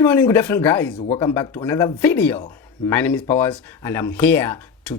Good morning, good afternoon, guys. Welcome back to another video. My name is Powers and I'm here to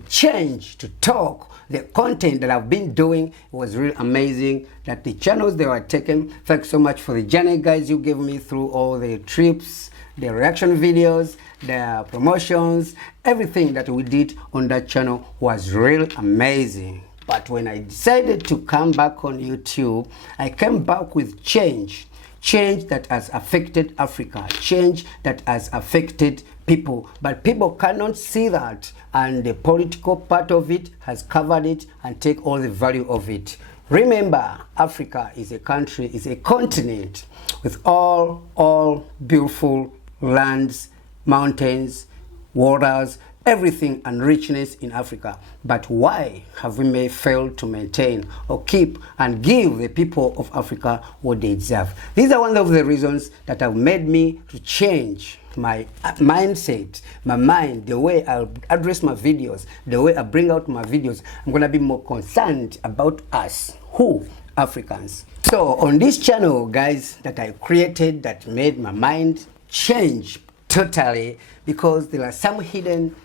talk. The content that I've been doing was really amazing. That the channels they were taken. Thanks so much for the journey, guys, you gave me through all the trips, the reaction videos, the promotions, everything that we did on that channel was really amazing. But when I decided to come back on YouTube, I came back with change that has affected Africa, change that has affected people, but people cannot see that, and the political part of it has covered it and take all the value of it. Remember, Africa is a country, is a continent with all beautiful lands, mountains, waters, everything and richness in Africa. But why have we failed to maintain or keep and give the people of Africa what they deserve? These are one of the reasons that have made me to change my mindset, my mind, the way I address my videos, the way I bring out my videos. I'm going to be more concerned about us, who? Africans. So on this channel, guys, that I created, that made my mind change totally, because there are some hidden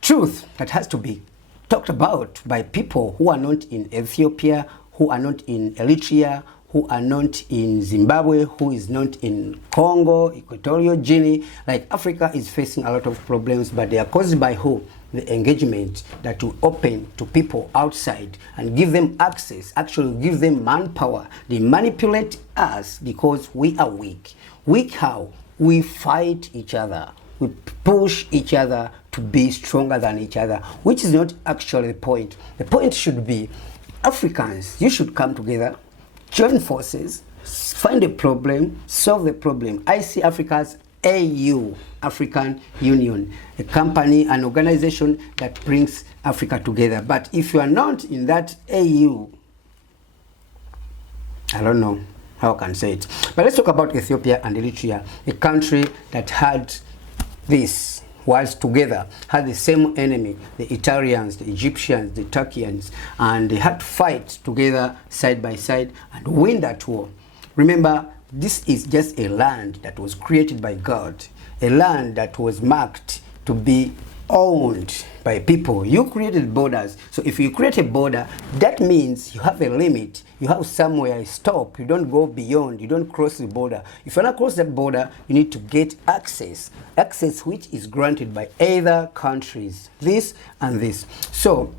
truth that has to be talked about by people who are not in Ethiopia, who are not in Eritrea, who are not in Zimbabwe, who is not in Congo, Equatorial Guinea. Like, Africa is facing a lot of problems, but they are caused by who? The engagement that will open to people outside and give them access, actually give them manpower. They manipulate us because we are weak. Weak how? We fight each other. We push each other to be stronger than each other, which is not actually the point. The point should be, Africans, you should come together, join forces, find a problem, solve the problem. I see Africa as AU, African Union, a company, an organization that brings Africa together. But if you are not in that AU, I don't know how I can say it. But let's talk about Ethiopia and Eritrea, a country that had this, was together, had the same enemy, the Italians, the Egyptians, the Turkians, and they had to fight together side by side and win that war. Remember, this is just a land that was created by God, a land that was marked to be owned by people. You created borders. So if you create a border, that means you have a limit. You have somewhere you stop. You don't go beyond. You don't cross the border. If you want to cross that border, you need to get access. Access which is granted by either countries, this and this. So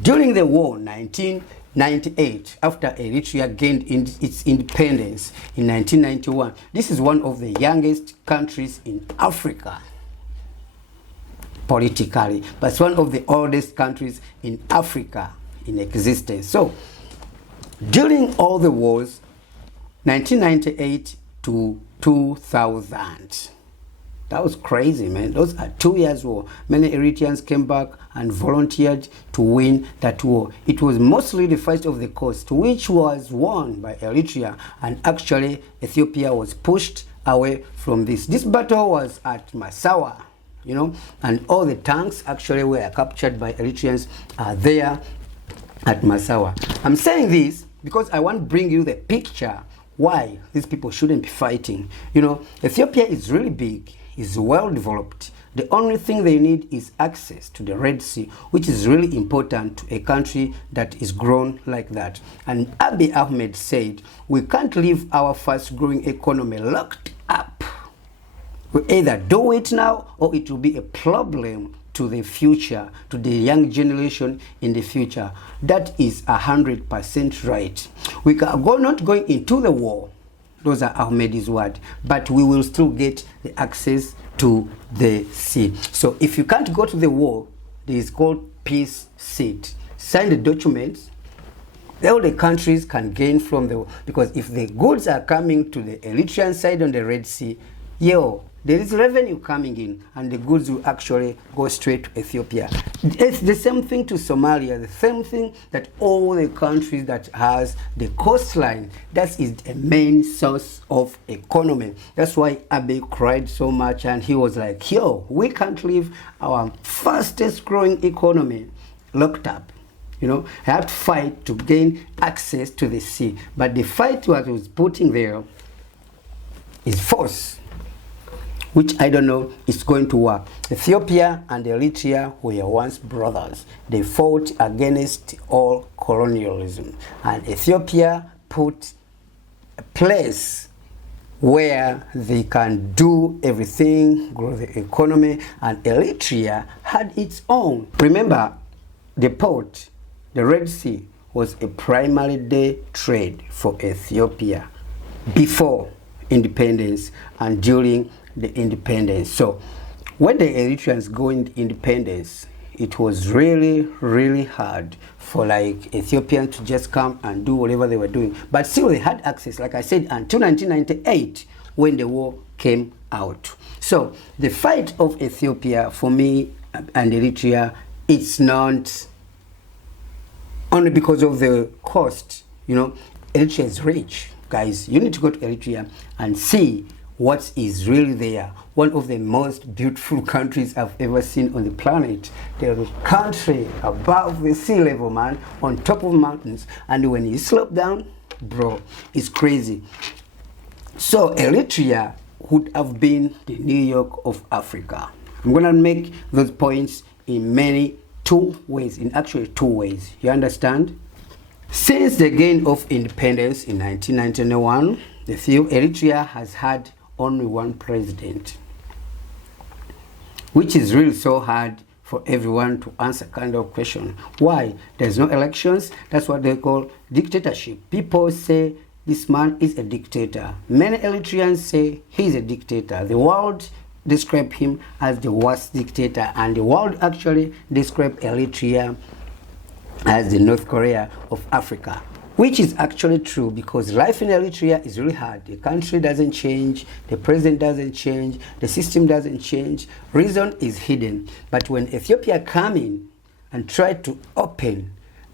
during the war, 1998, after Eritrea gained its independence in 1991, this is one of the youngest countries in Africa politically, but it's one of the oldest countries in Africa in existence. So during all the wars, 1998 to 2000, that was crazy, man. Those are 2 years war. Many Eritreans came back and volunteered to win that war. It was mostly the fight of the coast, which was won by Eritrea, and actually Ethiopia was pushed away from this. This battle was at Massawa, you know, and all the tanks actually were captured by Eritreans there at Massawa. I'm saying this because I want to bring you the picture why these people shouldn't be fighting. You know, Ethiopia is really big, is well developed. The only thing they need is access to the Red Sea, which is really important to a country that is grown like that. And Abiy Ahmed said, we can't leave our fast growing economy locked up. We either do it now or it will be a problem to the future, to the young generation in the future. That is 100% right. We are not going into the war. Those are Ahmed's words. But we will still get the access to the sea. So if you can't go to the war, there is called peace seat. Sign the documents. All the countries can gain from the war. Because if the goods are coming to the Eritrean side on the Red Sea, there is revenue coming in, and the goods will actually go straight to Ethiopia. It's the same thing to Somalia, the same thing that all the countries that has the coastline, that is a main source of economy. That's why Abiy cried so much, and he was like, we can't leave our fastest growing economy locked up. You know, I have to fight to gain access to the sea. But the fight what was putting there is force. which I don't know is going to work. Ethiopia and Eritrea were once brothers. They fought against all colonialism, and Ethiopia put a place where they can do everything, grow the economy, and Eritrea had its own. Remember, the port, the Red Sea, was a primary day trade for Ethiopia before independence and during the independence. So when the Eritreans go into independence, it was really, really hard for like Ethiopians to just come and do whatever they were doing. But still they had access, like I said, until 1998 when the war came out. So the fight of Ethiopia, for me and Eritrea, it's not only because of the cost. You know, Eritrea is rich. Guys, you need to go to Eritrea and see what is really there. One of the most beautiful countries I've ever seen on the planet. The country above the sea level, man, on top of mountains. And when you slope down, bro, it's crazy. So Eritrea would have been the New York of Africa. I'm gonna make those points in two ways. You understand? Since the gain of independence in 1991, Eritrea has had only one president, which is really so hard for everyone to answer kind of question. Why? There's no elections. That's what they call dictatorship. People say this man is a dictator. Many Eritreans say he's a dictator. The world describe him as the worst dictator, and the world actually describe Eritrea as the North Korea of Africa, which is actually true, because life in Eritrea is really hard. The country doesn't change, the president doesn't change, the system doesn't change. Reason is hidden. But when Ethiopia come in and try to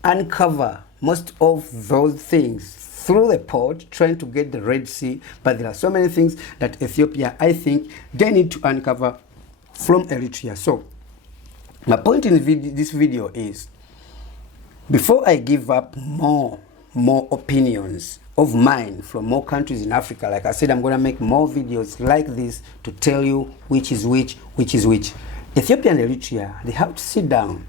uncover most of those things through the port, trying to get the Red Sea, but there are so many things that Ethiopia, I think, they need to uncover from Eritrea. So my point in this video is, before I give up more opinions of mine from more countries in Africa, like I said, I'm going to make more videos like this to tell you which is which. Ethiopia and Eritrea, they have to sit down.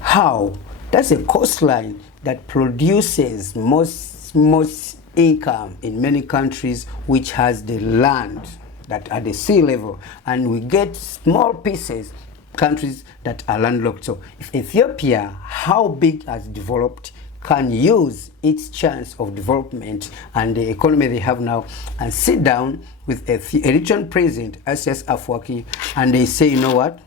How? That's a coastline that produces most income in many countries, which has the land that at the sea level, and we get small pieces, countries that are landlocked. So if Ethiopia, how big has developed, can use its chance of development and the economy they have now, and sit down with Eritrean president Isaias Afwerki, and they say, you know what,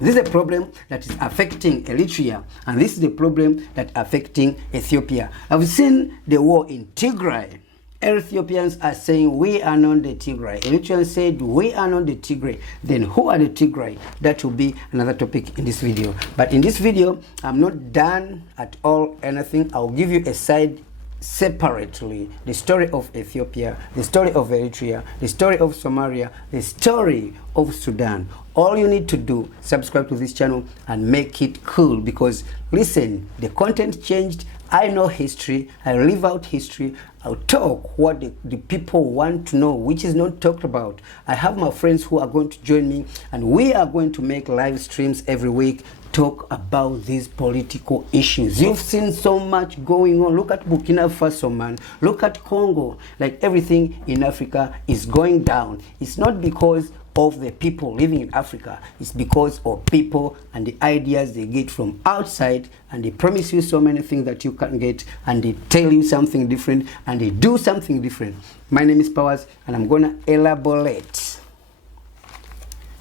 this is a problem that is affecting Eritrea, and this is the problem that affecting Ethiopia. I've seen the war in Tigray. Ethiopians are saying we are not the Tigray. Eritreans said we are not the Tigray. Then who are the Tigray? That will be another topic in this video. But in this video, I'm not done at all anything. I'll give you a side separately. The story of Ethiopia, the story of Eritrea, the story of Somalia, the story of Sudan. All you need to do, subscribe to this channel and make it cool, because listen, the content changed. I know history, I live out history, I'll talk what the people want to know, which is not talked about. I have my friends who are going to join me, and we are going to make live streams every week, talk about these political issues. You've seen so much going on. Look at Burkina Faso, man. Look at Congo. Like, everything in Africa is going down. It's not because of the people living in Africa, it's because of people and the ideas they get from outside, and they promise you so many things that you can't get, and they tell you something different, and they do something different. My name is Powers, and I'm gonna elaborate.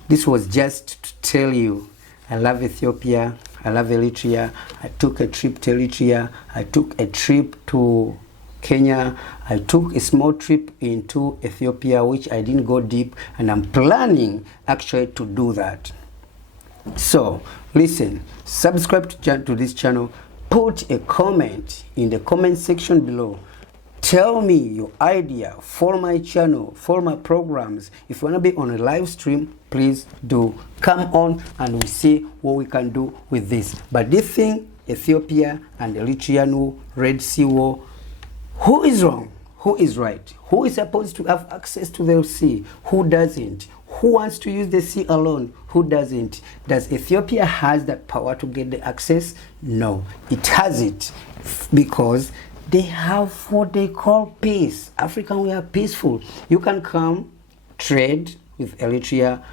This was just to tell you I love Ethiopia, I love Eritrea. I took a trip to Eritrea, I took a trip to Kenya, I took a small trip into Ethiopia, which I didn't go deep, and I'm planning actually to do that. So listen, subscribe to this channel, put a comment in the comment section below. Tell me your idea for my channel, for my programs. If you want to be on a live stream, please do come on, and we'll see what we can do with this. But this thing, Ethiopia and Eritrean Red Sea War, who is wrong? Who is right? Who is supposed to have access to the sea? Who doesn't? Who wants to use the sea alone? Who doesn't? Does Ethiopia has that power to get the access? No, it has it because they have what they call peace. Africa, we are peaceful. You can come trade with Eritrea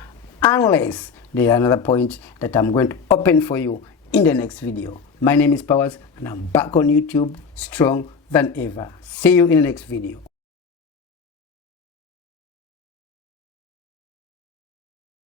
unless there are another point that I'm going to open for you in the next video. My name is Powers and I'm back on YouTube strong than ever. See you in the next video.